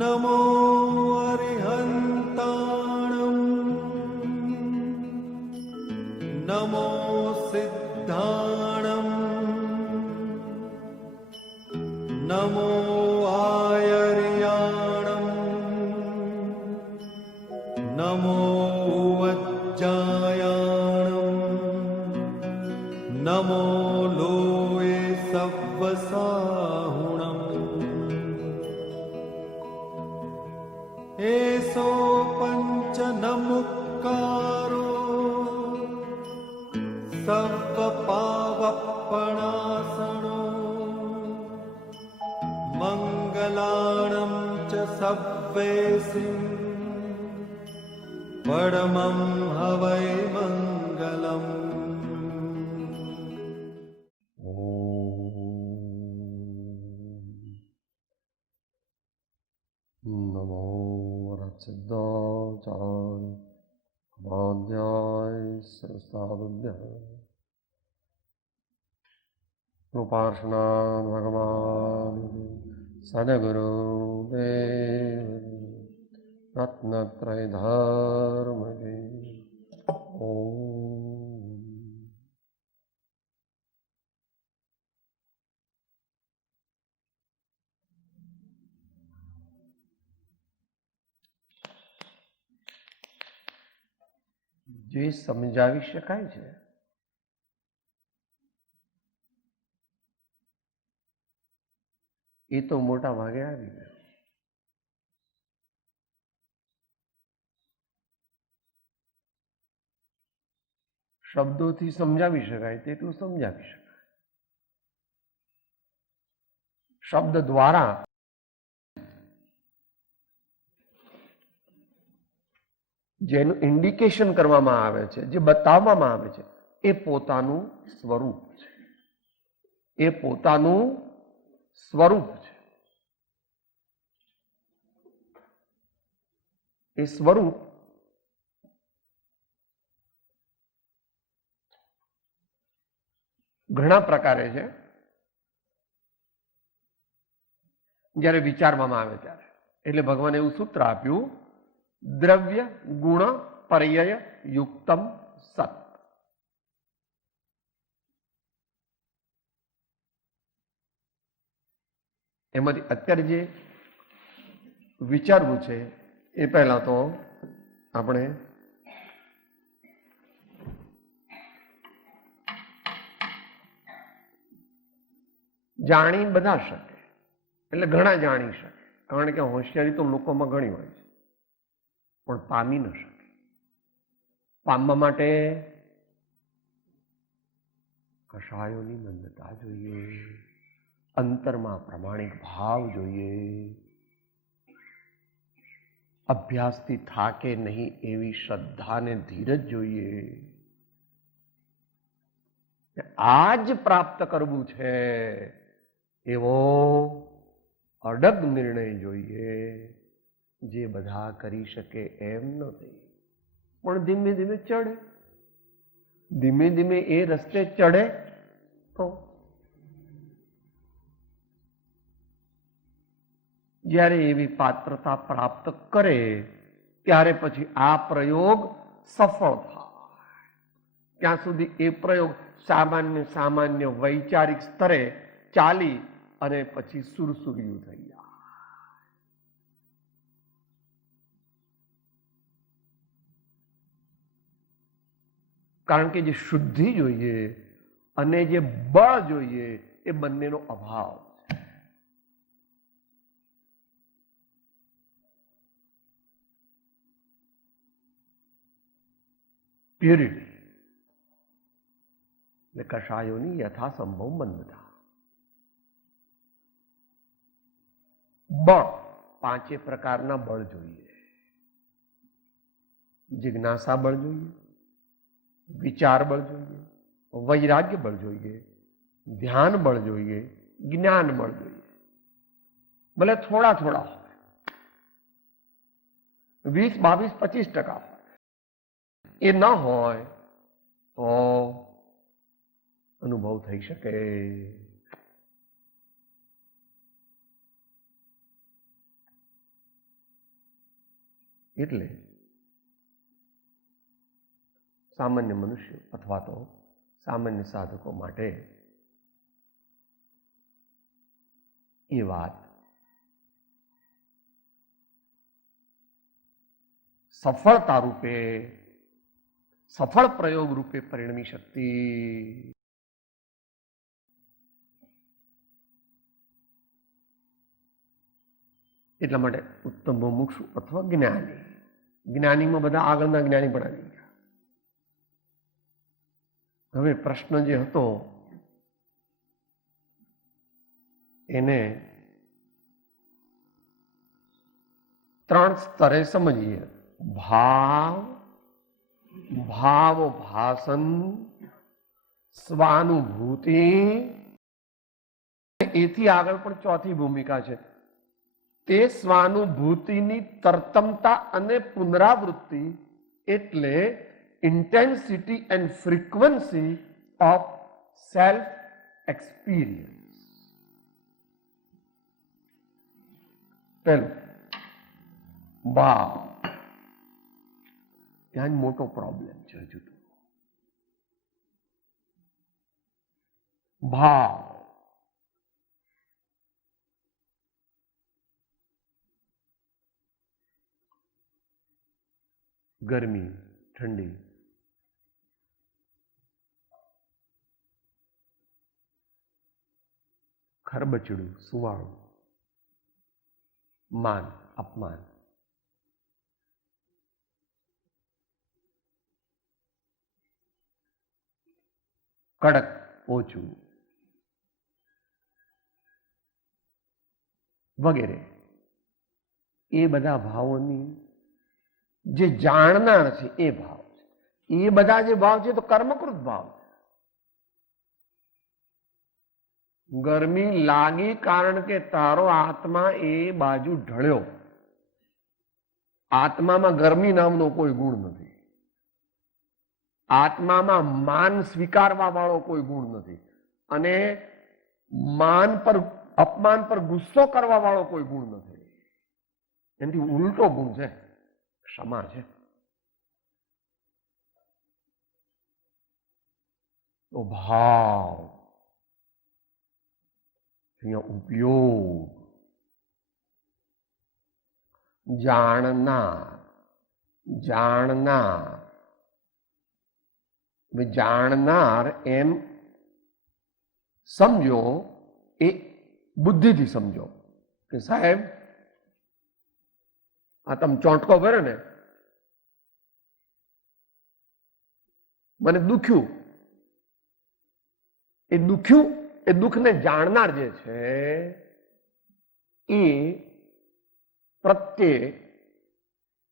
नमो अरिहन्ताणं नमो सिद्धाणं नमो आयर्याणं नमो वज्जायाणं नमो लोये सव्वसाहुणम् एसो पंच नमुक्कारो सर्वपावपणासनो मंगलाणं च सव्वेसिं परमं हवै मंगलम्। नमो सिद्धाचार्य अमाध्याय सरस्ताभ्य कृपार्षणा भगवान सद्गुरु देव रत्नत्रय धर्म ओम। જે સમજાવી શકાય છે એ તો મોટા ભાગે આવી ગયો. શબ્દોથી સમજાવી શકાય તેટલું સમજાવી શકાય. શબ્દ દ્વારા જેનું ઇન્ડિકેશન કરવામાં આવે છે, જે બતાવવામાં આવે છે, એ પોતાનું સ્વરૂપ છે. એ પોતાનું સ્વરૂપ છે. એ સ્વરૂપ ઘણા પ્રકારે છે. જ્યારે વિચારવામાં આવે ત્યારે એટલે ભગવાને એવું સૂત્ર આપ્યું, દ્રવ્ય ગુણ પર્યય યુક્તમ સત. એમાંથી અત્યારે જે વિચારવું છે એ પહેલા તો આપણે જાણી બધા શકે, એટલે ઘણા જાણી શકે, કારણ કે હોશિયારી તો લોકોમાં ઘણી હોય છે, પણ પામી ન શકે. પામવા માટે કષાયોની મંદતા જોઈએ, અંતરમાં પ્રમાણિક ભાવ જોઈએ, અભ્યાસથી થાકે નહીં એવી શ્રદ્ધા ને ધીરજ જોઈએ. આ જ પ્રાપ્ત કરવું છે એવો અડગ નિર્ણય જોઈએ, જે બધા કરી શકે એમ નથી, પણ ધીમે ધીમે ચડે. ધીમે ધીમે એ રસ્તે ચડે તો જ્યારે એવી પાત્રતા પ્રાપ્ત કરે ત્યારે પછી આ પ્રયોગ સફળ થાય. ત્યાં સુધી એ પ્રયોગ સામાન્ય સામાન્ય વૈચારિક સ્તરે ચાલી અને પછી સુરસુર્યું થઈ જાય. કારણ કે જે શુદ્ધિ જોઈએ અને જે બળ જોઈએ એ બંનેનો અભાવ છે. પ્યુરિટી એટલે કષાયોની યથાસંભવ મંદતા. બળ, પાંચે પ્રકારના બળ જોઈએ. જિજ્ઞાસા બળ જોઈએ, વિચાર બળ જોઈએ, વૈરાગ્ય બળ જોઈએ, ધ્યાન બળ જોઈએ, જ્ઞાન બળ જોઈએ. ભલે થોડા થોડા હોય, 20, 22, 25% હોય, એ ન હોય તો અનુભવ થઈ શકે. એટલે સામાન્ય મનુષ્ય અથવા તો સામાન્ય સાધકો માટે એ વાત સફળતા રૂપે, સફળ પ્રયોગ રૂપે પરિણમી શકતી. એટલા માટે ઉત્તમ મુમુક્ષુ અથવા જ્ઞાની, જ્ઞાનીમાં બધા આગળના જ્ઞાની પણ આવી ગયા. હવે પ્રશ્ન જે હતો એને ત્રણ સ્તરે સમજીએ. ભાવ, ભાવ ભાસન, સ્વાનુભૂતિ. એથી આગળ પણ ચોથી ભૂમિકા છે, તે સ્વાનુભૂતિની તરતમતા અને પુનરાવૃત્તિ, એટલે intensity and frequency of self experience. પહેલું ભાવ. ત્યાં મોટો પ્રોબ્લેમ છે હજુ તો. ભાવ ગરમી, ઠંડી, ખરબચડું, સુવાળું, માન, અપમાન, કડક, ઓછું વગેરે, એ બધા ભાવોની જે જાણનાર છે એ ભાવ છે. એ બધા જે ભાવ છે તો કર્મકૃત ભાવ છે. ગરમી લાગી કારણ કે તારો આત્મા એ બાજુ ઢળ્યો. આત્મામાં ગરમી નામનો કોઈ ગુણ નથી. આત્મામાં માન સ્વીકારવા વાળો કોઈ ગુણ નથી. અને માન પર, અપમાન પર ગુસ્સો કરવા વાળો કોઈ ગુણ નથી. એનાથી ઉલટો ગુણ છે, ક્ષમા છે. તો ભાવ, અહીંયા ઉપયોગ, જાણનાર, જાણનાર, જાણનાર એમ સમજો, એ બુદ્ધિથી સમજો કે સાહેબ આ તમે ચોંટકો ભર્યો ને, મને દુખ્યું. એ દુખ્યું, એ દુઃખને જાણનાર જે છે એ પ્રત્યે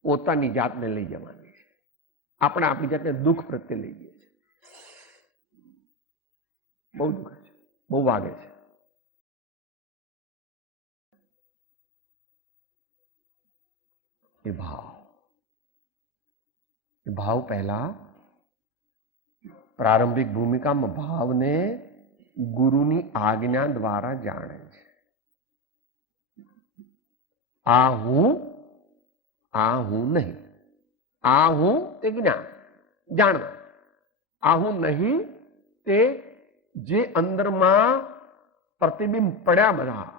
પોતાની જાતને લઈ જવાની છે. આપણે આપણી જાતને દુઃખ પ્રત્યે લઈ જઈએ છીએ. બહુ દુઃખ છે, બહુ વાગે છે. એ ભાવ, એ ભાવ પહેલા પ્રારંભિક ભૂમિકામાં ભાવને ગુરુની આજ્ઞા દ્વારા જાણે છે. આ હું નહીં. આ હું તે જ્ઞાન, જાણના. આ હું નહીં તે જે અંદરમાં પ્રતિબિંબ પડ્યા બધા.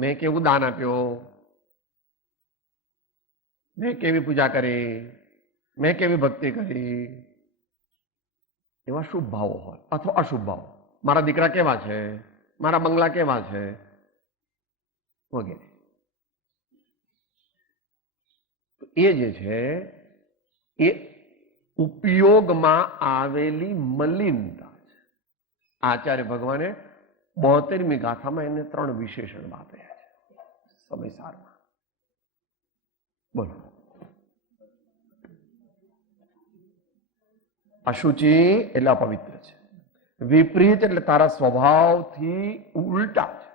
મેં કેવું દાન આપ્યો, મેં કેવી પૂજા કરી, મેં કેવી ભક્તિ કરી, એવા શુભ ભાવો હોય અથવા અશુભ ભાવો. મારા દીકરા કેવા છે, મારા બંગલા કેવા છે, વગેરે. એ જે છે એ ઉપયોગમાં આવેલી મલિનતા છે. આચાર્ય ભગવાને 72મી ગાથામાં એને 3 વિશેષણ આપ્યા છે સમયસારમાં. બોલો. અશુચિ એટલે અપવિત્ર છે. વિપરીત એટલે તારા સ્વભાવથી ઉલટા છે.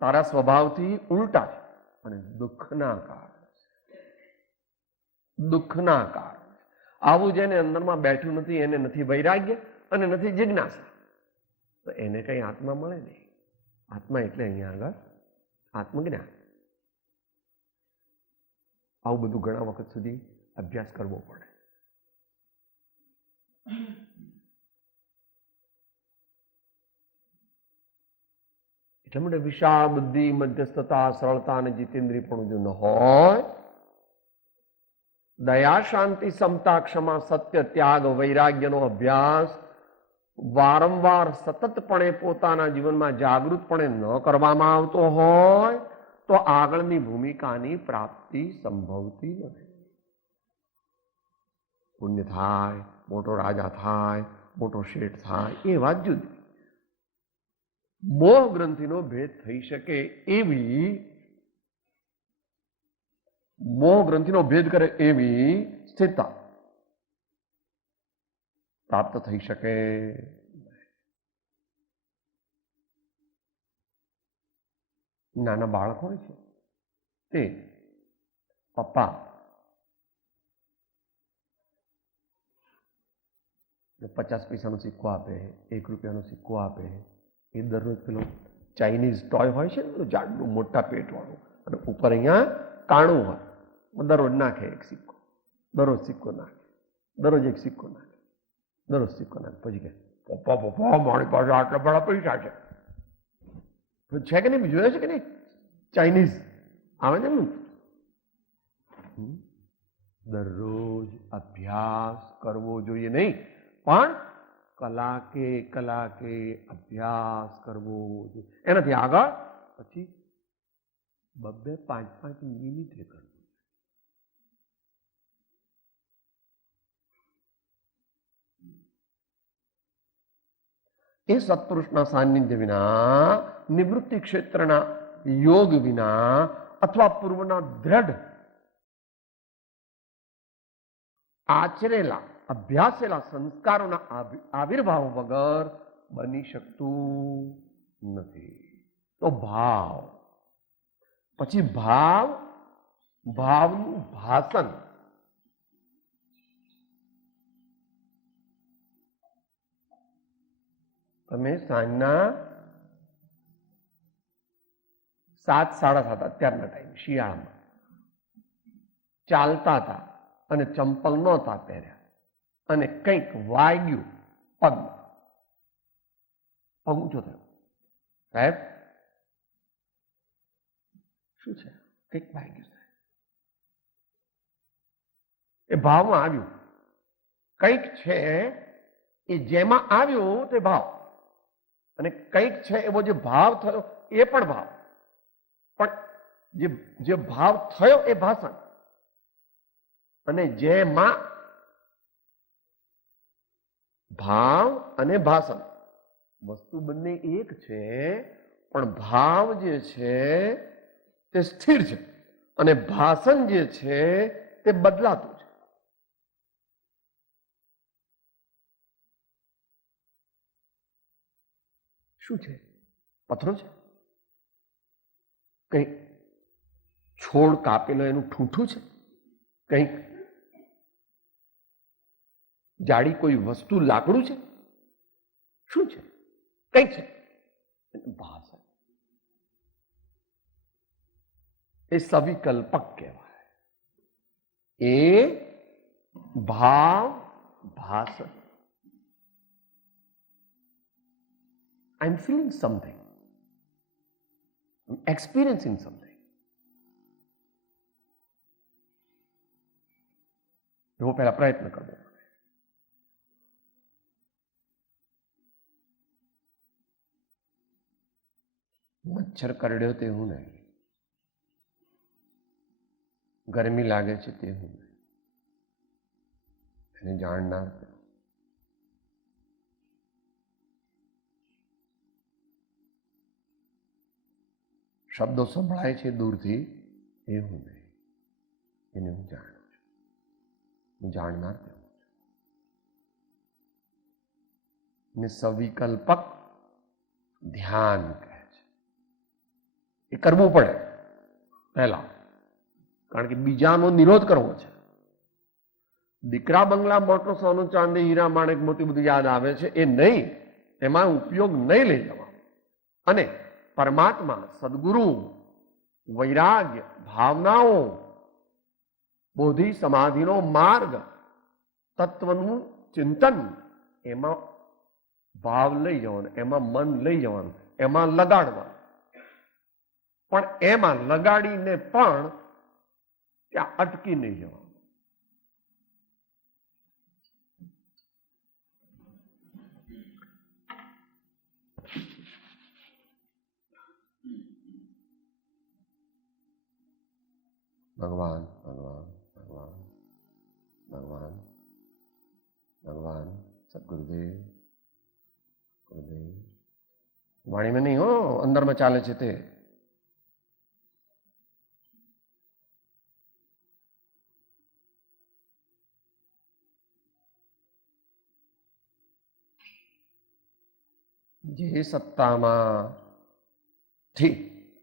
તારા સ્વભાવથી ઉલટા છે. અને દુઃખના કારણ છે. દુઃખના કારણ. આવું જેને અંદરમાં બેઠું નથી એને નથી વૈરાગ્ય અને નથી જિજ્ઞાસા, તો એને કઈ આત્મા મળે નહીં. આત્મા એટલે અહીંયા આગળ આત્મજ્ઞાન. આવું બધું ઘણા વખત સુધી અભ્યાસ કરવો પડે. એટલા માટે વિશાળ બુદ્ધિ, મધ્યસ્થતા, સરળતા અને જીતેન્દ્રિય પણ જો ન હોય, દયા, શાંતિ, સમતા, ક્ષમા, સત્ય, ત્યાગ, વૈરાગ્યનો અભ્યાસ વારંવાર સતતપણે પોતાના જીવનમાં જાગૃતપણે ન કરવામાં આવતો હોય તો આગળની ભૂમિકાની પ્રાપ્તિ સંભવતી નથી. પુણ્ય થાય, મોટો રાજા થાય, મોટો શેઠ થાય, એ વાત જુદી. મોહ ગ્રંથિનો ભેદ થઈ શકે એવી, મોહ ગ્રંથિનો ભેદ કરે એવી સ્થિરતા પ્રાપ્ત થઈ શકે. નાના બાળક હોય છે તે પપ્પા 50 પૈસાનો સિક્કો આપે, 1 રૂપિયાનો સિક્કો આપે, એ દરરોજ પેલો ચાઇનીઝ ટોય હોય છે ને, જાડનું મોટા પેટ વાળું, અને ઉપર અહીંયા કાણું હોય, દરરોજ નાખે એક સિક્કો, દરરોજ સિક્કો નાખે, દરરોજ એક સિક્કો નાખે, દરરોજ સિક્કો નાખે. પછી કે પપ્પા પપ્પા મારી પાસે આટલા બડા પૈસા છે. છે કે નહીં? જોયા છે કે નહીં? ચાઇનીઝ આવે છે ને. દરરોજ અભ્યાસ કરવો જોઈએ નહીં, પણ કલાકે કલાકે અભ્યાસ કરવો જોઈએ. એનાથી આગળ પછી 2-5 મિનિટે કરવું. એ સત્પુરુષના સાનિધ્ય વિના, નિવૃત્તિ ક્ષેત્રના યોગ વિના, અથવા પૂર્વના દ્રઢ આચરેલા અભ્યાસેલા સંસ્કારોના આવિર્ભાવ વગર બની શકતું નથી. તો ભાવ, પછી ભાવ, ભાવનું ભાષણ. તમે સાંજના 7-7:30 અત્યારના ટાઈમ શિયાળામાં ચાલતા હતા અને ચંપલ નહોતા પહેર્યા અને કંઈક વાગ્યું પગમાં, પગ ઊંચો થયો, સાહેબ શું છે? કંઈક વાગ્યું સાહેબ. એ ભાવમાં આવ્યું, કંઈક છે એ જેમાં આવ્યું તે ભાવ, અને કંઈક છે એવો જે ભાવ થયો એ પણ ભાવ, પણ જે ભાવ થયો એ ભાષણ, અને જેમાં ભાવ અને ભાષણ વસ્તુ બંને એક છે, પણ ભાવ જે છે તે સ્થિર છે અને ભાષણ જે છે તે બદલાતું છે. શું છે? પથરો છે? કંઈક છોડ કાપેલો એનું ઠૂઠું છે? કંઈક જાડી કોઈ વસ્તુ, લાકડું છે? શું છે? કંઈક છે. ભાષા એ સવિકલ્પક કહેવાય. એ ભાવ ભાષણ. I'm feeling something. I'm experiencing something. એવો પહેલા પ્રયત્ન કરવો. મચ્છર કરડ્યો તેવું નહીં, ગરમી લાગે છે તેવું નહીં, એને જાણનાર. શબ્દો સંભળાય છે દૂરથી એવું નહીં, એને હું જાણું છું, હું જાણનાર તેવું છું. ને સવિકલ્પક ધ્યાન કહે છે. એ કરવું પડે પહેલા, કારણ કે બીજાનો નિરોધ કરવો છે. દીકરા બંગલા મોટો સોનું ચાંદી હીરા માણેક મોતી બધું યાદ આવે છે, એ નહીં, એમાં ઉપયોગ નહીં લઈ જવા. અને પરમાત્મા, સદગુરુ, વૈરાગ્ય, ભાવનાઓ બોધિ સમાધિનો માર્ગ, તત્વનું ચિંતન, એમાં ભાવ લઈ જવાનો, એમાં મન લઈ જવાનું, એમાં લગાડવાનું. પણ એમાં લગાડીને પણ ત્યાં અટકી નહીં જવાનું. भगवान भगवान भगवान भगवान भगवान सदगुरुदेव गुरुदेव. वाणी में नहीं हो, अंदर में चाले छे ते. જે સત્તામાંથી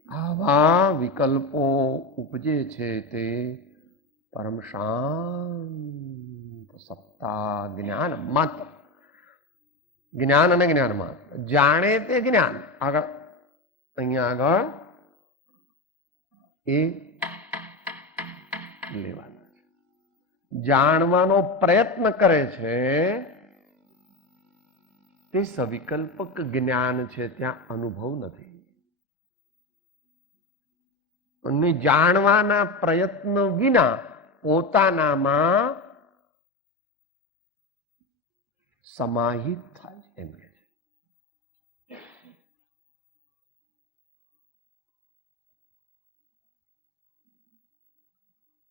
આવા વિકલ્પો ઉપજે છે તે પરમ શાંત સત્તા જ્ઞાન માત્ર. જ્ઞાન અને જ્ઞાન માત્ર. જાણે તે જ્ઞાન આગળ, અહીંયા આગળ એ લેવાના છે. જાણવાનો પ્રયત્ન કરે છે તે સવિકલ્પક જ્ઞાન છે, ત્યાં અનુભવ નથી. અને જાણવાના પ્રયત્ન વિના પોતાનામાં સમાહિત થાય છે, એમ કે છે.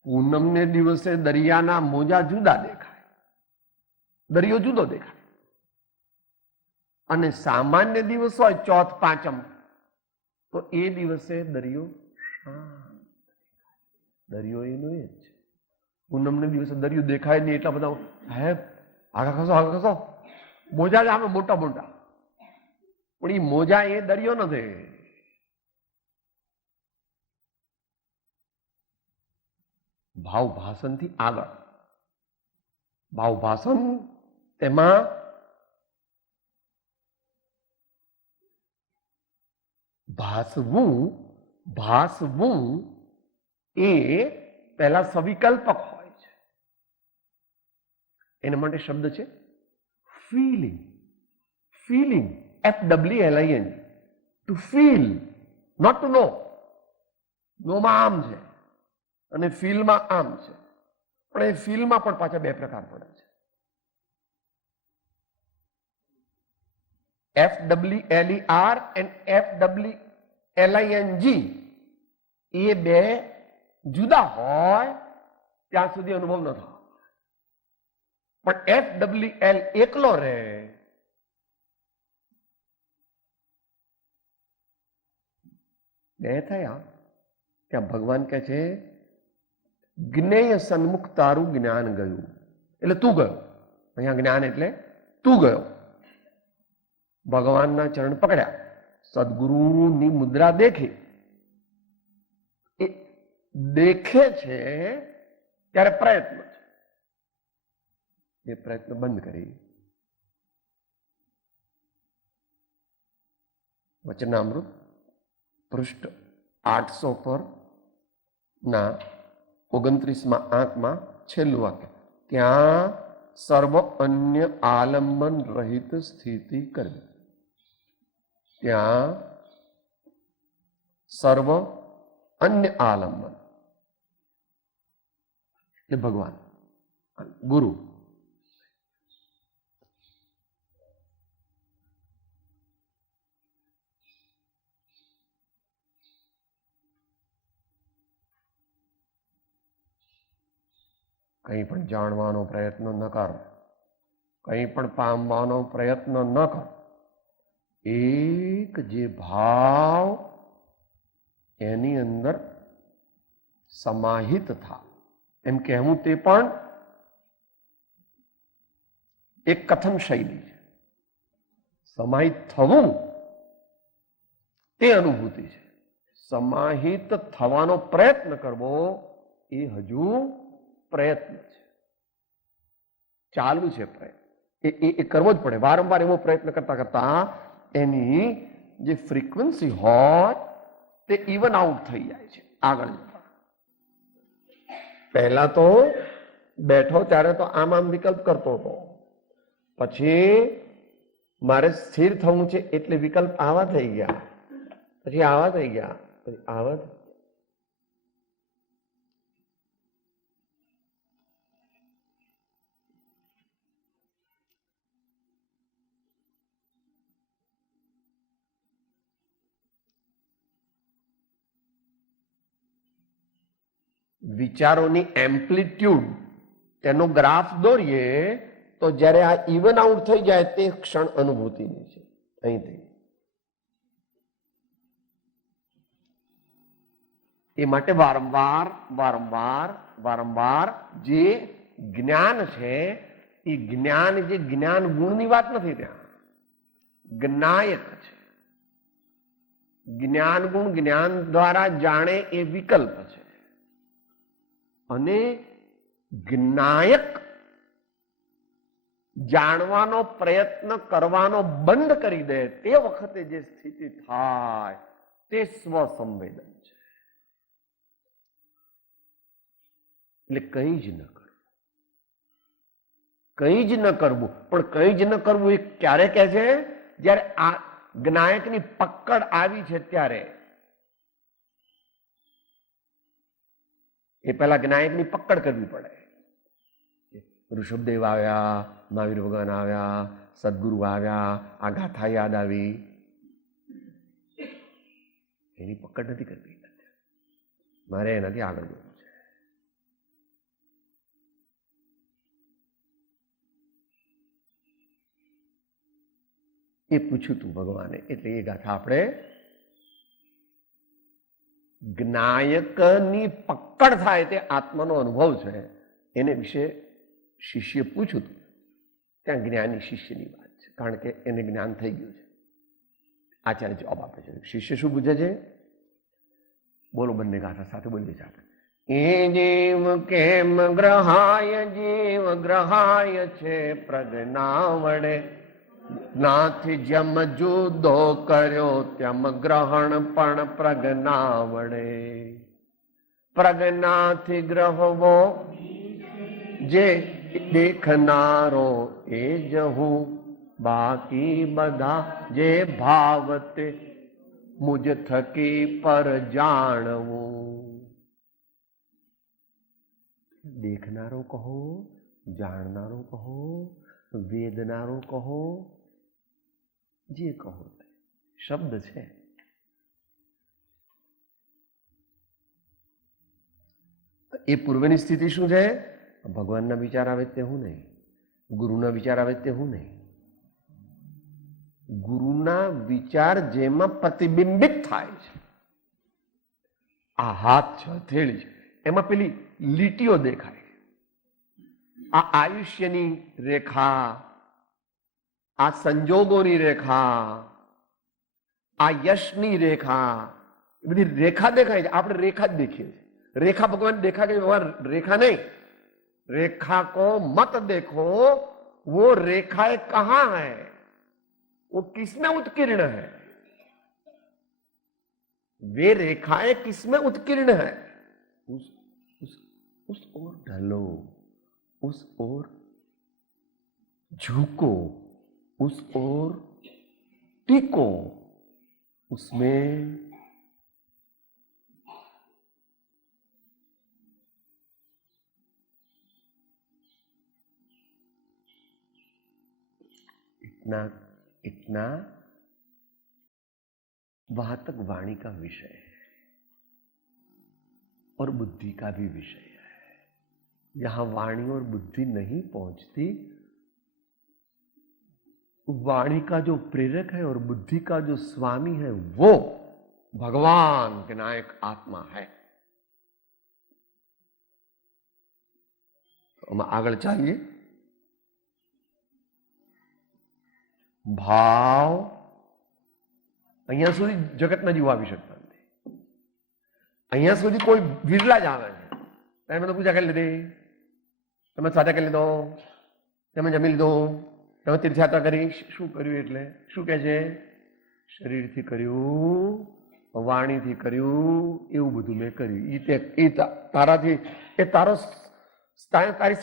પૂનમને દિવસે દરિયાના મોજા જુદા દેખાય, દરિયો જુદો દેખાય. અને સામાન્ય દિવસ હોય ચોથ પાંચમ, તો એ દિવસે દરિયો દરિયો એનો એ જ છે. પૂનમને દિવસે દરિયો દેખાય નહીં, એટલા બધા સાહેબ આગળ ખસો મોજા જ આવે મોટા મોટા, પણ એ મોજા એ દરિયો નથી. ભાવ ભાષણ થી આગળ, ભાવ ભાષણ તેમાં ભાસવું એ પહેલા સવિકલ્પક હોય છે. એના માટે શબ્દ છે feeling. Feeling, FWLING, to feel, not to know. નોમાં આમ છે અને ફીલમાં આમ છે, પણ એ ફીલમાં પણ પાછા બે પ્રકાર પડે છે. FWLER and FWLING એ બે જુદા હોય ત્યાં સુધી અનુભવ ન થાય. પણ FWL એકલો રહે, બે થયા. ત્યાં ભગવાન કહે છે જ્ઞેય સન્મુખ તારું જ્ઞાન ગયું, એટલે તું ગયો. અહીંયા જ્ઞાન એટલે તું ગયો. ભગવાનના ચરણ પકડ્યા, સદગુરુની મુદ્રા દેખી. એ દેખે છે ત્યારે પ્રયત્ન છે, એ પ્રયત્ન બંધ કરી વચનામૃત પૃષ્ઠ 800 પર ના 29મા આંકમાં છેલ્લું વાક્ય, ત્યાં સર્વ અન્ય આલંબન રહિત સ્થિતિ કરવી. ત્યાં સર્વ અન્ય આલંબન એટલે ભગવાન, ગુરુ. કંઈ પણ જાણવાનો પ્રયત્ન ન કર, કંઈ પણ પામવાનો પ્રયત્ન ન કર. એક જે ભાવ એની અંદર સમાહિત થા, એમ કહેવું તે પણ એક કથન શૈલી છે. સમાહિત થવું તે અનુભૂતિ છે. સમાહિત થવાનો પ્રયત્ન કરવો એ હજુ પ્રયત્ન છે, ચાલુ છે પ્રયત્ન. એ કરવો જ પડે. વારંવાર એવો પ્રયત્ન કરતા કરતા એની જે ફ્રીક્વન્સી હોય તે ઇવન આઉટ થઈ જાય છે આગળ જતા. પહેલા તો બેઠો ત્યારે તો આમ આમ વિકલ્પ કરતો હતો, પછી મારે સ્થિર થવું છે એટલે વિકલ્પ આવા થઈ ગયા, પછી આવા થઈ ગયા, પછી આવા. વિચારોની એમ્પ્લિટ્યુડ તેનો ગ્રાફ દોરીએ તો જ્યારે આ ઇવન આઉટ થઈ જાય તે ક્ષણ અનુભૂતિની છે. અહીંથી એ માટે વારંવાર વારંવાર વારંવાર જે જ્ઞાન છે એ જ્ઞાન જે જ્ઞાન ગુણની વાત નથી, ત્યાં જ્ઞાયક છે. જ્ઞાન ગુણ જ્ઞાન દ્વારા જાણે એ વિકલ્પ છે, અને જ્ઞાયક જાણવાનો પ્રયત્ન કરવાનો બંધ કરી દે તે વખતે જે સ્થિતિ થાય તે સ્વસંવેદન છે. એટલે કંઈ જ ન કરવું, કંઈ જ ન કરવું. પણ કંઈ જ ન કરવું એ ક્યારે કહે છે? જ્યારે આ જ્ઞાયકની પકડ આવી છે ત્યારે. એ પહેલા જ્ઞાયકની પકડ કરવી પડે. ઋષભદેવ આવ્યા, મહાવીર ભગવાન આવ્યા, સદગુરુ આવ્યા, આ ગાથા યાદ આવી, એની પકડ નથી કરવી. મારે એનાથી આગળ જવું છે. એ પૂછ્યું તું ભગવાને, એટલે એ ગાથા આપણે જ્ઞાયકની પકડ થાય તે આત્માનો અનુભવ છે એને વિશે શિષ્ય પૂછ્યું હતું. ત્યાં જ્ઞાની શિષ્યની વાત છે, કારણ કે એને જ્ઞાન થઈ ગયું છે. આચાર્ય જવાબ આપે છે. શિષ્ય શું પૂછે છે? બોલો, બંને ગાથા સાથે બોલીએ સાથે. એ જીવ કેમ ગ્રહાય, જીવ ગ્રહાય છે પ્રજ્ઞા વડે, નાથી જેમ જુદો કર્યો તેમ ગ્રહણ પણ પ્રજ્ઞા વડે. પ્રજ્ઞાથી ગ્રહવો જે દેખનારો એ જ હું, બાકી બધા જે ભાવતે મુજ થકી પર જાણવું. દેખનારો કહો, જાણનારો કહો, વેદનારો કહો, જે કહો, શબ્દ છે. એ પૂર્વની સ્થિતિ શું છે? ભગવાનના વિચાર આવે તે હું નહીં, ગુરુના વિચાર આવે તે હું નહીં. ગુરુના વિચાર જેમાં પ્રતિબિંબિત થાય છે, આ હાથ છે, હથેળી છે, એમાં પેલી લીટીઓ દેખાય, આ આયુષ્યની રેખા, આ સંજોગોની રેખા, આ યશની રેખા, એ બધી રેખા દેખાય છે. આપણે રેખા જ દેખીએ છીએ. રેખા ભગવાન देखा कि रेखा नहीं, रेखा को मत देखो, वो रेखाएं कहां है, वो किसमें उत्कीर्ण है, वे रेखाएं किसमें उत्कीर्ण है, उस ओर ढलो, उस ओर झुको, उस ओर टिको, उसमें इतना वहां तक वाणी का विषय है और बुद्धि का भी विषय है. यहां वाणी और बुद्धि नहीं पहुंचती, वाणी का जो प्रेरक है और बुद्धि का जो स्वामी है वो भगवान के नायक आत्मा है. तो हम आगे चलिए. ભાવ અહીંયા સુધી જગતના જીવો આવી શકતા નથી. અહીંયા સુધી કોઈ વિરલા જ આવે છે. તમે તો પૂજા કરી લીધી, તમે સ્વાધ્યાય કરી લીધો, તમે જમી લીધો, તમે તીર્થયાત્રા કરી. શું કર્યું? એટલે શું કહે છે? શરીરથી કર્યું વાણીથી કર્યું એવું બધું મેં કર્યું. તારાથી એ તારી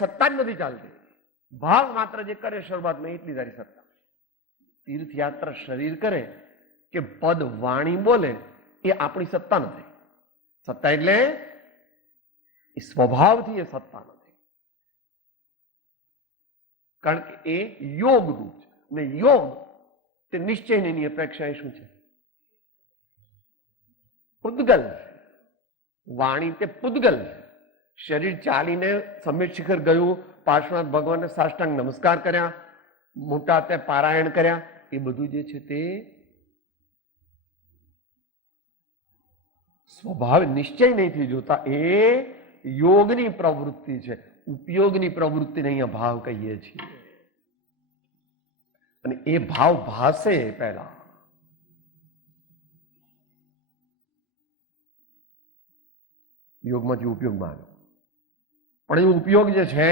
સત્તા જ નથી ચાલતી. ભાવ માત્ર જે કરે શરૂઆતમાં એટલી તારી સત્તા. તીર્થયાત્રા શરીર કરે કે પદ વાણી બોલે એ આપણી સત્તા નથી. સત્તા એટલે એ સ્વભાવથી એ સત્તા નથી, કારણ કે એ યોગ રૂપ છે. ને યોગ તે નિશ્ચયની અપેક્ષા એ શું છે? પૂદગલ છે. વાણી તે પૂદગલ છે. શરીર ચાલીને સમિત શિખર ગયું, પાર્શ્વનાથ ભગવાનને સાષ્ટાંગ નમસ્કાર કર્યા, મોટા તે પારાયણ કર્યા, એ બધું જે છે તે સ્વભાવ નિશ્ચય નહીં જોતા, એ યોગની પ્રવૃત્તિ છે. ઉપયોગની પ્રવૃત્તિને અહીંયા ભાવ કહીએ છીએ. અને એ ભાવ ભાસે પહેલા યોગમાંથી ઉપયોગમાં આવ્યો. પણ એ ઉપયોગ જે છે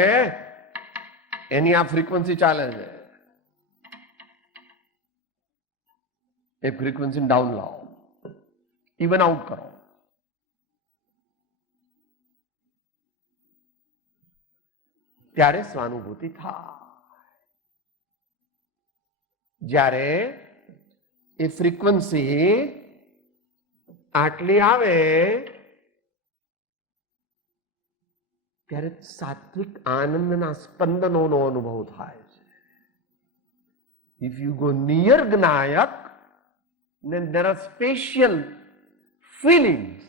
એની આ ફ્રીક્વન્સી ચાલે છે. એ ફ્રીક્વન્સી ડાઉન લાવો, ઇવન આઉટ કરો. ત્યારે સ્વાનુભૂતિ થાય. જ્યારે એ ફ્રીક્વન્સી આટલી આવે ત્યારે સાત્વિક આનંદના સ્પંદનોનો અનુભવ થાય છે. ઇફ યુ ગો નિયર જ્ઞાયક, then there are special feelings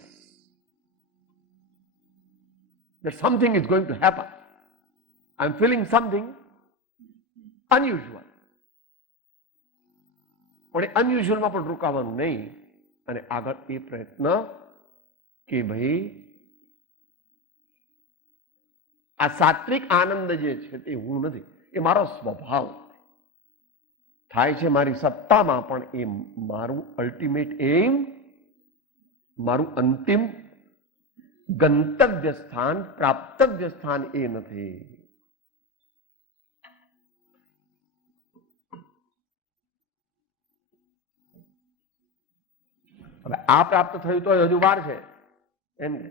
that something is going to happen. I'm feeling something unusual. પણ એ અનયુઝ્યુઅલમાં પણ રોકાવાનું નહીં અને આગળ એ પ્રયત્ન કે ભાઈ આ સાત્વિક આનંદ જે છે તે હું નથી, એ મારો સ્વભાવ થાય છે મારી સત્તામાં, પણ એ મારું અલ્ટિમેટ એમ, મારું અંતિમ ગંતવ્ય સ્થાન, પ્રાપ્તવ્ય સ્થાન એ નથી. હવે આ પ્રાપ્ત થયું તો હજુ વાર છે એમ કે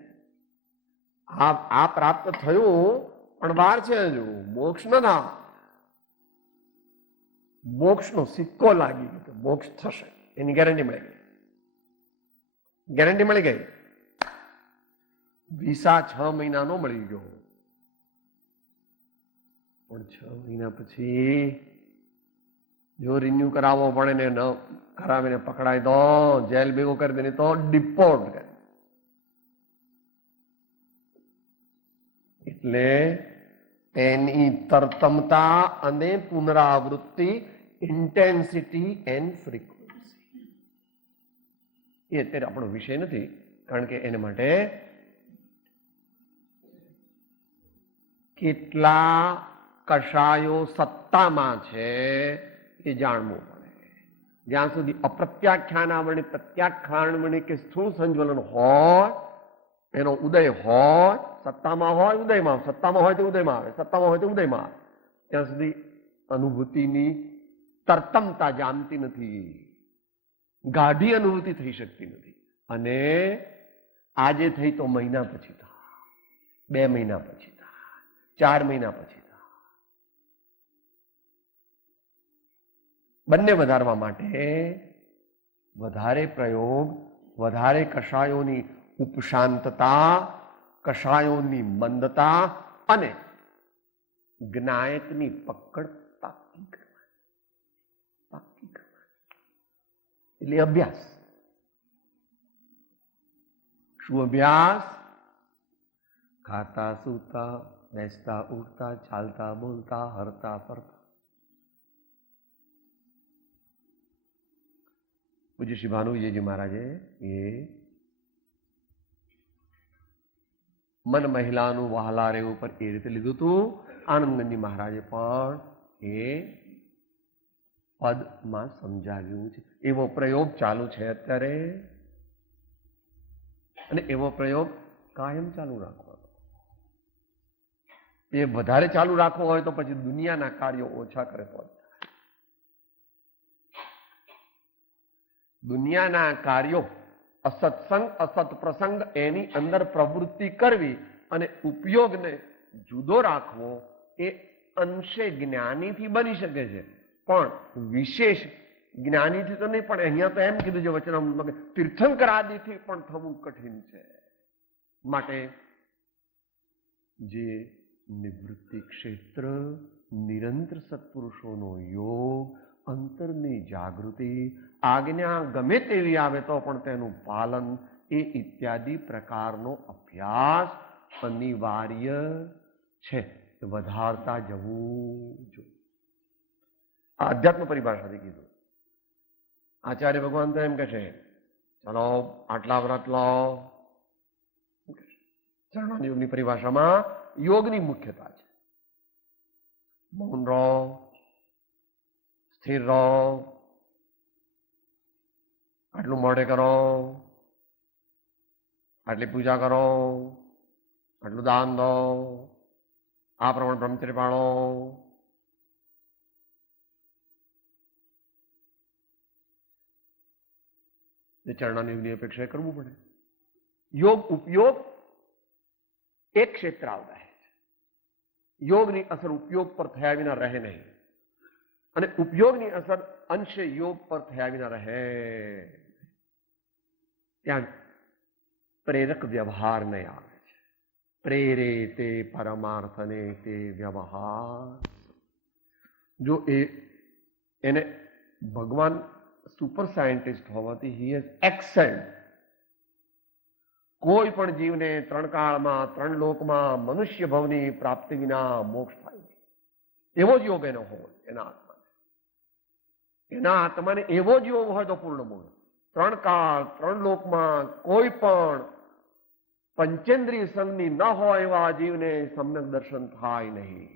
આ પ્રાપ્ત થયું પણ વાર છે હજુ. મોક્ષ ના, મોક્ષનો સિક્કો લાગી ગયો, મોક્ષ થશે એની ગેરંટી મળી ગઈ. ગેરંટી મળી ગઈ. વિસા 6 મહિનાનો મળી ગયો, પણ 6 મહિના પછી જો રિન્યુ કરાવવો પડે ને ન કરાવીને પકડાય તો જેલ ભેગો કરી દે, તો ડિપોર્ટ કરે. એટલે એની તરતમતા અને પુનરાવૃત્તિ, ઇન્ટેન્સિટી એન્ડ ફ્રીક્વન્સી એ અત્યારે આપણો વિષય નથી, કારણ કે એને માટે કેટલા કષાયો સત્તામાં છે એ જાણવું પડે. જ્યાં સુધી અપ્રત્યાખ્યાનાવરણી, પ્રત્યાખ્યાનવરણી કે સ્થૂળ સંજ્વલન હોય, એનો ઉદય હોય, સત્તામાં હોય ઉદયમાં, સત્તામાં હોય તો ઉદયમાં આવે, સત્તામાં હોય તો ઉદયમાં આવે, ત્યાં સુધી અનુભૂતિની તરતમતા જામતી નથી, ગાઢી અનુભૂતિ થઈ શકતી નથી. અને આજે થઈ તો મહિના પછી થાય, 2 મહિના પછી થાય, 4 મહિના પછી થાય. બંને વધારવા માટે વધારે પ્રયોગ, વધારે કષાયોની ઉપશાંતતા, કષાયોની મંદતા અને જ્ઞાયકની પકડ પાકી કરવાની. એટલે અભ્યાસ. શું અભ્યાસ? ખાતા સૂતા, બેસતા ઉઠતા, ચાલતા બોલતા, હરતા ફરતા. પૂજ્ય શ્રી ભાનુજીજી મહારાજે એ મન મહિલાનું વહાલા રહેવું પર એ રીતે લીધું હતું. આનંદગંજી મહારાજે પણ એ પદમાં સમજાવ્યું છે. એવો પ્રયોગ ચાલુ છે અત્યારે, અને એવો પ્રયોગ કાયમ ચાલુ રાખવાનો. એ વધારે ચાલુ રાખવો હોય તો પછી દુનિયાના કાર્યો ઓછા કરે તો. દુનિયાના કાર્યો અસત્સંગ અસત પ્રસંગ એની અંદર પ્રવૃત્તિ કરવી અને ઉપયોગને જુદો રાખવો એ અંશે જ્ઞાનીથી બની શકે છે, પણ વિશેષ જ્ઞાનીથી તો નહીં. પણ અહીંયા તો એમ કીધું છે વચનામૃતમાં કે તીર્થંકર આદિથી પણ થવું કઠિન છે. માટે જે નિવૃત્તિ ક્ષેત્ર, નિરંતર સત્પુરુષોનો યોગ, અંતરની જાગૃતિ, આજ્ઞા ગમે તેવી આવે તો પણ તેનું પાલન, એ ઇત્યાદિ પ્રકારનો અભ્યાસ અનિવાર્ય છે. વધારતા જવું જોઈએ. આ અધ્યાત્મ પરિભાષાથી કીધું. આચાર્ય ભગવાન તો એમ કે છે, ચલો આટલા વ્રત લો. ચરણાની યોગની પરિભાષામાં યોગની મુખ્યતા છે. મૌન રહો, સ્થિર રહો, આટલું મોઢે કરો, આટલી પૂજા કરો, આટલું દાન દો, આ પ્રમાણે બ્રહ્મચર્ય પાળો. એ ચરણાની યોગની અપેક્ષા કરવું પડે. યોગ ઉપયોગ એક ક્ષેત્ર આવતા છે. યોગની અસર ઉપયોગ પર થયા વિના રહે નહીં, અને ઉપયોગની અસર અંશે યોગ પર થયા વિના રહે. ત્યાં પ્રેરક વ્યવહાર નહીં આવે છે. પ્રેરે તે પરમાર્થને તે વ્યવહાર. જો એને ભગવાન સુપર સાયન્ટિસ્ટ હોવાથી હી હેઝ એક્સેલ્ડ. કોઈ પણ જીવને 3 કાળમાં 3 લોકમાં મનુષ્ય ભવની પ્રાપ્તિ વિના મોક્ષ થાય નહીં. એવો જ યોગ એનો હોય. એના આત્માને એવો જ યોગ હોય તો પૂર્ણ મોક્ષ. 3 કાળ 3 લોકમાં કોઈ પણ પંચેન્દ્રિય સંગની ન હોય એવા જીવને સમ્યક દર્શન થાય નહીં.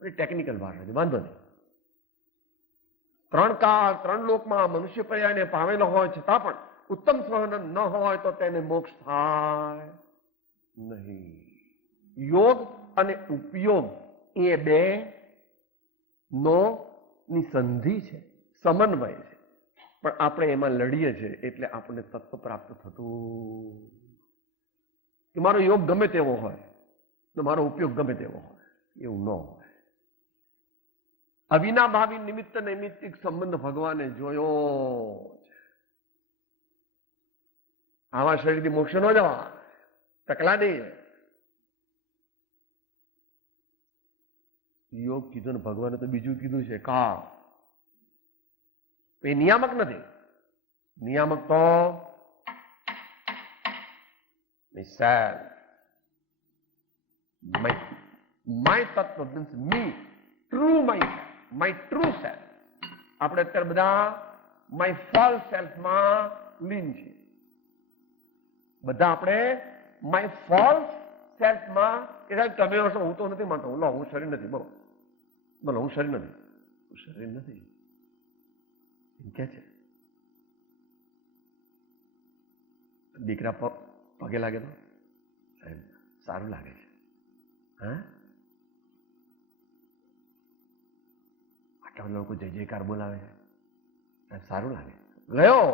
ટેકનિકલ ભાષા છે, વાંધો નહીં. 3 કાળ 3 લોકમાં મનુષ્ય પર્યાયને પામેલો હોય છતાં પણ ઉત્તમ સ્વહન ન હોય તો તેને મોક્ષ થાય નહીં. યોગ અને ઉપયોગ એ બે ની સંધિ છે, સમન્વય છે. પણ આપણે એમાં લડીએ છીએ એટલે આપણને તત્વ પ્રાપ્ત થતું કે મારો યોગ ગમે તેવો હોય તો મારો ઉપયોગ ગમે તેવો હોય, એવું ન હોય. અવિનાભાવી નિમિત્ત નૈમિત્તિક સંબંધ ભગવાને જોયો છે. આવા શરીરથી મોક્ષ ન જવા, ટકલા નહીં. યોગ કીધું ને ભગવાને તો બીજું કીધું છે, કાળ. એ નિયામક નથી. નિયામક તો માય તત્વ means me, true my true self. આપણે અત્યારે બધા માય ફોલ સેલ્ફમાં લીન છીએ. બધા આપણે માય ફોલ સેલ્ફમાં કે સાહેબ તમે હશો, હું તો નથી માનતો, હું શરીર નથી. બોલો હું શરીર નથી. હું શરીર નથી એમ કે છે. દીકરા પગે લાગે તો સાહેબ સારું લાગે છે. હા, આટલા લોકો જય જયકાર બોલાવે છે, સાહેબ સારું લાગે. ગયો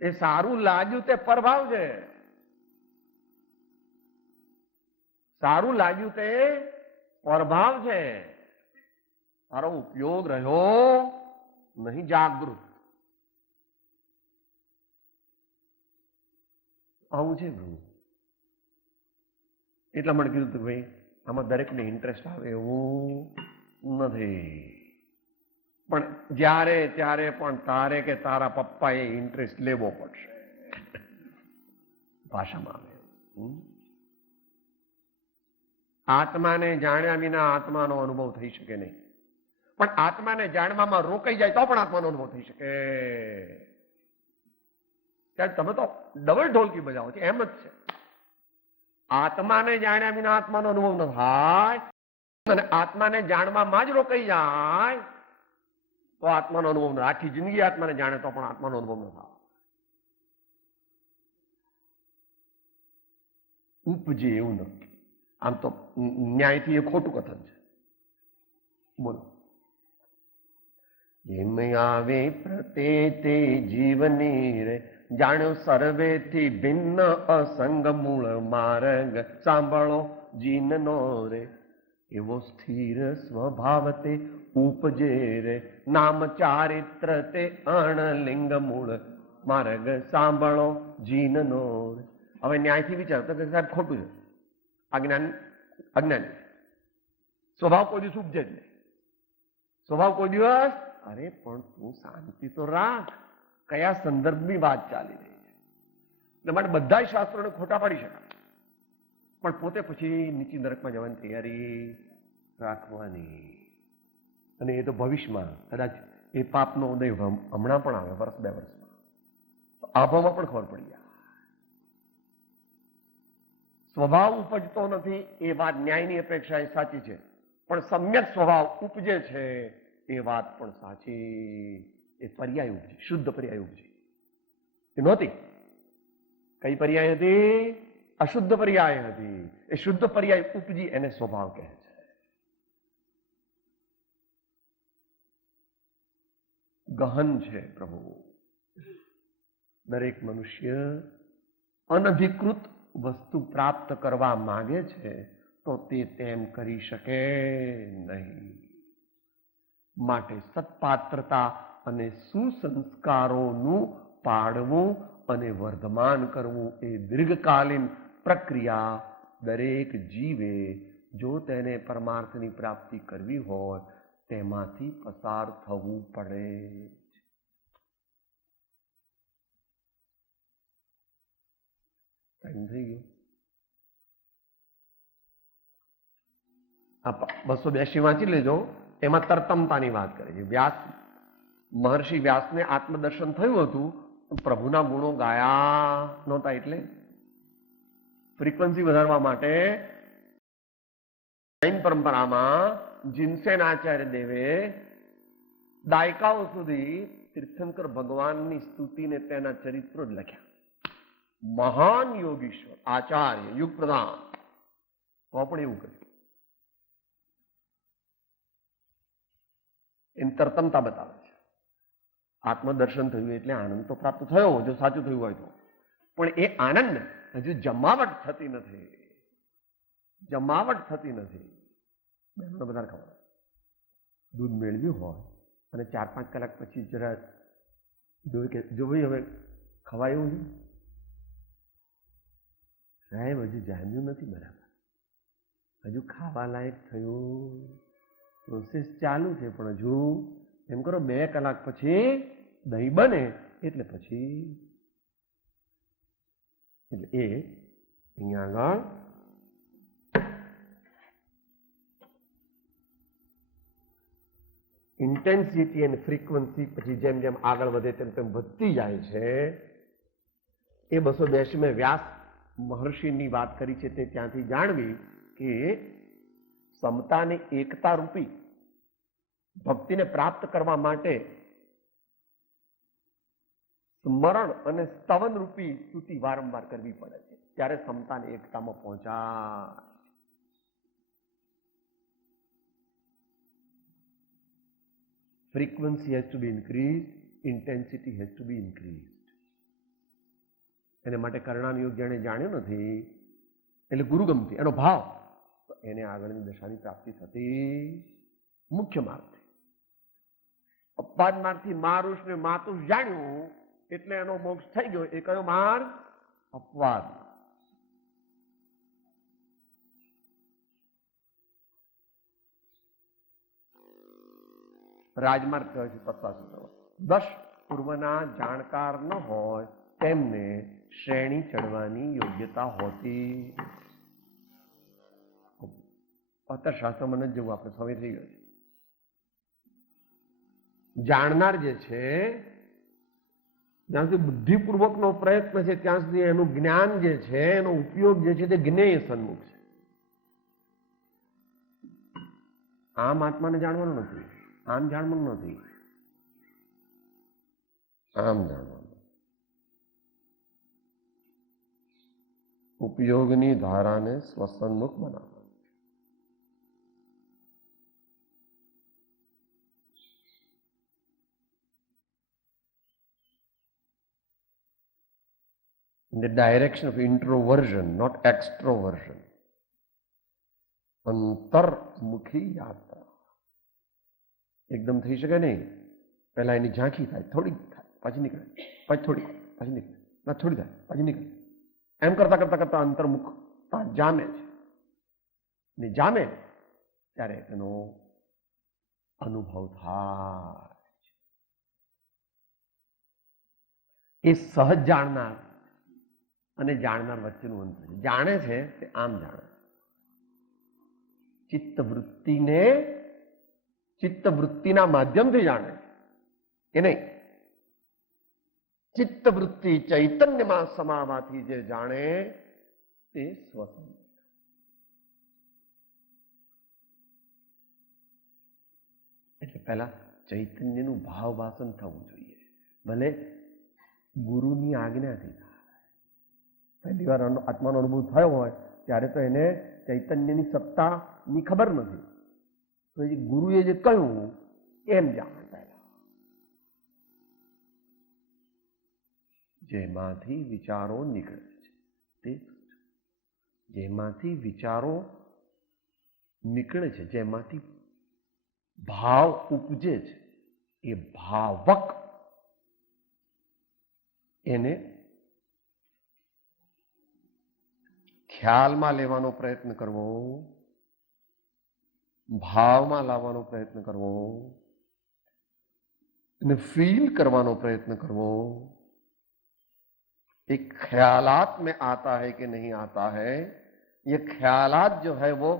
એ સારું લાગ્યું તે પરભાવ છે. સારું લાગ્યું તે પરભાવ છે. તારો ઉપયોગ રહ્યો નહીં જાગૃત. આવું છે પ્રભુ. એટલા માટે કીધું હતું ભાઈ આમાં દરેકને ઇન્ટરેસ્ટ આવે એવું નથી. પણ જ્યારે ત્યારે પણ તારે કે તારા પપ્પાએ ઇન્ટરેસ્ટ લેવો પડશે. ભાષામાં આવે. આત્માને જાણ્યા વિના આત્માનો અનુભવ થઈ શકે નહીં. પણ આત્માને જાણવામાં રોકાઈ જાય તો પણ આત્માનો અનુભવ થઈ શકે. ત્યારે તમે તો ડબલ ઢોલકી બજાવો છો, એમ જ છે. આત્માને જાણ્યા વિના આત્માનો અનુભવ ન થાય, અને આત્માને જાણવામાં જ રોકાઈ જાય તો આત્માનો અનુભવ ન. આખી જિંદગી આત્માને જાણે તો પણ આત્માનો અનુભવ ન થાય. ઉપજે એવું નથી. આમ તો ન્યાયથી એ ખોટું કથન છે. બોલો, એમ આવે પ્રતે તે જીવની રે, જાણ્યો સર્વેથી ભિન્ન અસંગ મૂળ માર્ગ, સાંભળો જીનનો રે, એવો સ્થિર સ્વભાવ તે ઉપજે રે, નામ ચારિત્ર તે અણલિંગ મૂળ માર્ગ, સાંભળો જીનનો રે. હવે ન્યાયથી વિચાર તો કે સાહેબ ખોટું છે, અજ્ઞાની સ્વભાવ કોઈ દિવસ ઉપજે જ નહીં. સ્વભાવ કોઈ દિવસ, અરે પણ તું શાંતિ તો રાખ, કયા સંદર્ભની વાત ચાલી રહી છે. એટલે માટે બધા શાસ્ત્રોને ખોટા પાડી શકાય, પણ પોતે પછી નીચી નરકમાં જવાની તૈયારી રાખવાની. અને એ તો ભવિષ્યમાં કદાચ એ પાપનો ઉદય હમણાં પણ આવે, વર્ષ 2 વર્ષમાં, આભામાં પણ ખબર પડી જાય. સ્વભાવ ઉપજતો નથી એ વાત ન્યાયની અપેક્ષા એ સાચી છે, પણ સમ્યક સ્વભાવ ઉપજે છે એ વાત પણ સાચી. એ પર્યાય ઉપજી, શુદ્ધ પર્યાય ઉપજી. એ નહોતી. કઈ પર્યાય હતી? અશુદ્ધ પર્યાય હતી. એ શુદ્ધ પર્યાય ઉપજી એને સ્વભાવ કહે છે. ગહન છે પ્રભુ. દરેક મનુષ્ય અનધિકૃત વસ્તુ પ્રાપ્ત કરવા માંગે છે તો તે તેમ કરી શકે નહીં. માટે સત્પાત્રતા અને સુસંસ્કારોનું પાડવું અને વર્ધમાન કરવું એ દીર્ઘકાલીન પ્રક્રિયા દરેક જીવે જો તેને પરમાર્થની પ્રાપ્તિ કરવી હોય તેમાંથી પસાર થવું પડે. ટાઈમ થઈ ગયો. આ 282 વાંચી લેજો. એમાં તરતમતાની વાત કરે છે. મહર્ષિ વ્યાસને આત્મદર્શન થયું હતું, પ્રભુના ગુણો ગાયા નહોતા, એટલે ફ્રીક્વન્સી વધારવા માટે જૈન પરંપરામાં જીનસેન આચાર્ય દેવે દાયકાઓ સુધી તીર્થંકર ભગવાનની સ્તુતિને તેના ચરિત્રો જ લખ્યા. મહાન યોગીશ્વર આચાર્ય યુગ પ્રધાન તો પણ એવું કર્યું. એની તરતમતા બતાવે છે. આત્મદર્શન થયું એટલે આનંદ તો પ્રાપ્ત થયો, જો સાચું થયું હોય તો, પણ એ આનંદ હજુ જમાવટ થતી નથી. જમાવટ થતી નથી. બહેનોને બધા ખબર, દૂધ મેળવ્યું હોય અને 4-5 કલાક પછી જરા જો ભાઈ હવે ખવાય એવું છે, સાહેબ હજુ જામ્યું નથી બરાબર, હજુ ખાવા લાયક થયું, પ્રોસેસ ચાલુ છે, પણ હજુ એમ કરો 2 કલાક પછી દહીં બને એટલે પછી એટલે એ અહીંયા આગળ ઇન્ટેન્સિટી અને ફ્રીક્વન્સી પછી જેમ જેમ આગળ વધે તેમ તેમ વધતી જાય છે. એ 282 વ્યાસ મહર્ષિની વાત કરી છે તે ત્યાંથી જાણવી કે સમતાને એકતા રૂપી ભક્તિને પ્રાપ્ત કરવા માટે સ્મરણ અને સ્તવન રૂપી સ્તુતિ વારંવાર કરવી પડે છે, ત્યારે સમતાને એકતામાં પહોંચાય. Frequency has to be increased, intensity has to be increased. એને માટે કરણામ યોગ જેણે જાણ્યો નથી એટલે ગુરુગમથી એનો ભાવ, તો એને આગળની દશાની પ્રાપ્તિ થતી મુખ્ય માર્ગથી. અપવાદ માર્ગથી મારુષ ને માતુષ જાણ્યું એટલે એનો મોક્ષ થઈ ગયો. એ કયો માર્ગ? અપવાદ. રાજમાર્ગ કહે છે તત્વાસુત્ર. 10 પૂર્વના જાણકાર ન હોય તેમને શ્રેણી ચડવાની યોગ્યતા હોતી. અત્યારે શાસ્ત્રમાં નથી જવું, આપણે સમય થઈ ગયો છે. જાણનાર જે છે જ્યાં સુધી બુદ્ધિપૂર્વકનો પ્રયત્ન છે ત્યાં સુધી એનું જ્ઞાન જે છે એનો ઉપયોગ જે છે તે જ્ઞેય સન્મુખ છે. આમ આત્માને જાણવાનું નથી, આમ જાણવાનું નથી, આમ જાણવાનું. ઉપયોગની ધારાને સ્વસન્મુખ બનાવવાનું. in the direction of introversion, not extroversion. અંતર્મુખી યાત્રા. એકદમ થઈ શકે નહીં. પહેલા એની ઝાંખી થાય, થોડી થાય, પાછી નીકળે, પાછી થોડી, પાછી નીકળે, ના થોડી થાય, પાછી નીકળે. એમ કરતા કરતા કરતા અંતર્મુખતા જામે છે. ને જામે ત્યારે તેનો અનુભવ થાય. એ સહજ જાણનાર અને જાણનાર વચ્ચેનું અંતર છે. જાણે છે તે આમ જાણે. ચિત્તવૃત્તિના માધ્યમથી જાણે કે નહીં. ચિત્તવૃત્તિ ચૈતન્યમાં સમાવાથી જે જાણે તે સ્વસંગ. એટલે પહેલા ચૈતન્યનું ભાવવાસન થવું જોઈએ. ભલે ગુરુની આજ્ઞાથી થાય. પહેલી વાર આત્માનો અનુભવ થયો હોય ત્યારે તો એને ચૈતન્યની સત્તાની ખબર નથી. તો એ ગુરુએ જે કહ્યું એમ જાણે. પહેલા જેમાંથી વિચારો નીકળે છે તે, જેમાંથી વિચારો નીકળે છે, જેમાંથી ભાવ ઉપજે છે, એ ભાવક એને ખ્યાલમાં લેવાનો પ્રયત્ન કરવો, ભાવમાં લાવવાનો પ્રયત્ન કરવો, એને ફીલ કરવાનો પ્રયત્ન કરવો. एक ख्यालात में आता है कि नहीं आता है, ये ख्यालात जो है वो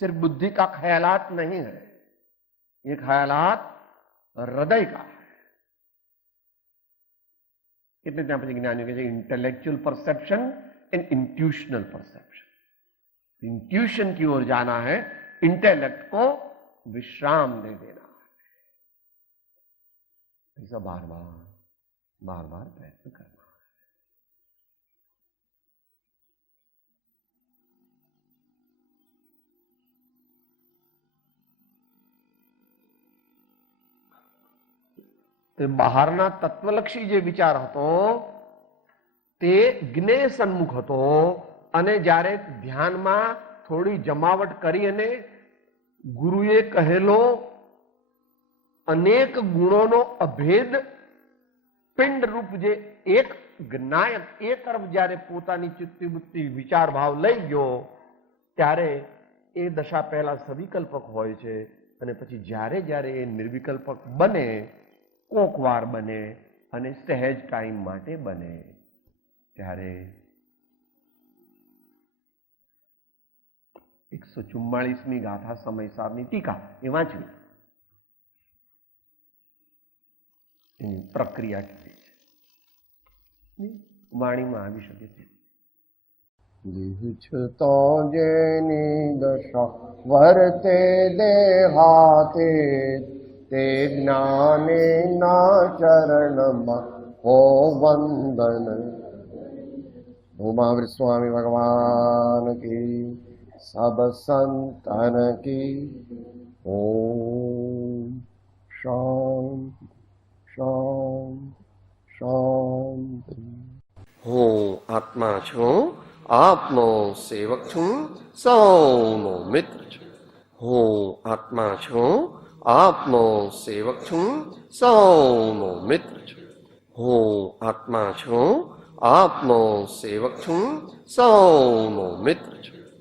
सिर्फ बुद्धि का ख्यालात नहीं है, ये ख्यालात हृदय का है. कितने ત્યાં પછી જ્ઞાનીઓ કહે છે intellectual perception and intuitional perception. Intuition की ओर जाना है, इंटेलेक्ट को विश्राम दे देना है. ऐसा बार बार प्रयत्न करना. બહારના તત્વલક્ષી જે વિચાર હતો તે જ્ઞેય સન્મુખ હતો. અને જ્યારે ધ્યાનમાં થોડી જમાવટ કરી અને ગુરુએ કહેલો અનેક ગુણોનો અભેદ પિંડ રૂપ જે એક જ્ઞાયક એ તરફ જ્યારે પોતાની ચિત્તવૃત્તિ વિચાર ભાવ લઈ ગયો ત્યારે એ દશા પહેલા સવિકલ્પક હોય છે. અને પછી જ્યારે જ્યારે એ નિર્વિકલ્પક બને, કોક વાર બને અને સહેજ ટાઈમ માટે બને, ત્યારે 144મી ગાથા સમયસારની ટીકા એ વાંચવી. એની પ્રક્રિયા કેવી છે વાણીમાં આવી શકે છે. તો જેની દશા વર્તે દેહાતે તે જ્ઞાને ના ચરણમાં હો વંદન. ઉમાવૃત સ્વામી ભગવાન કી, સબ સંતન કી. ઓમ શાંતિ શાંતિ શાંતિ. હું આત્મા છું, આપનો સેવક છું, સૌનો મિત્ર છું. હું આત્મા છું, આપનો સેવક છું, સૌનો મિત્ર છું. હું આત્મા છું, આપનો સેવક છું, સૌનો મિત્ર છું.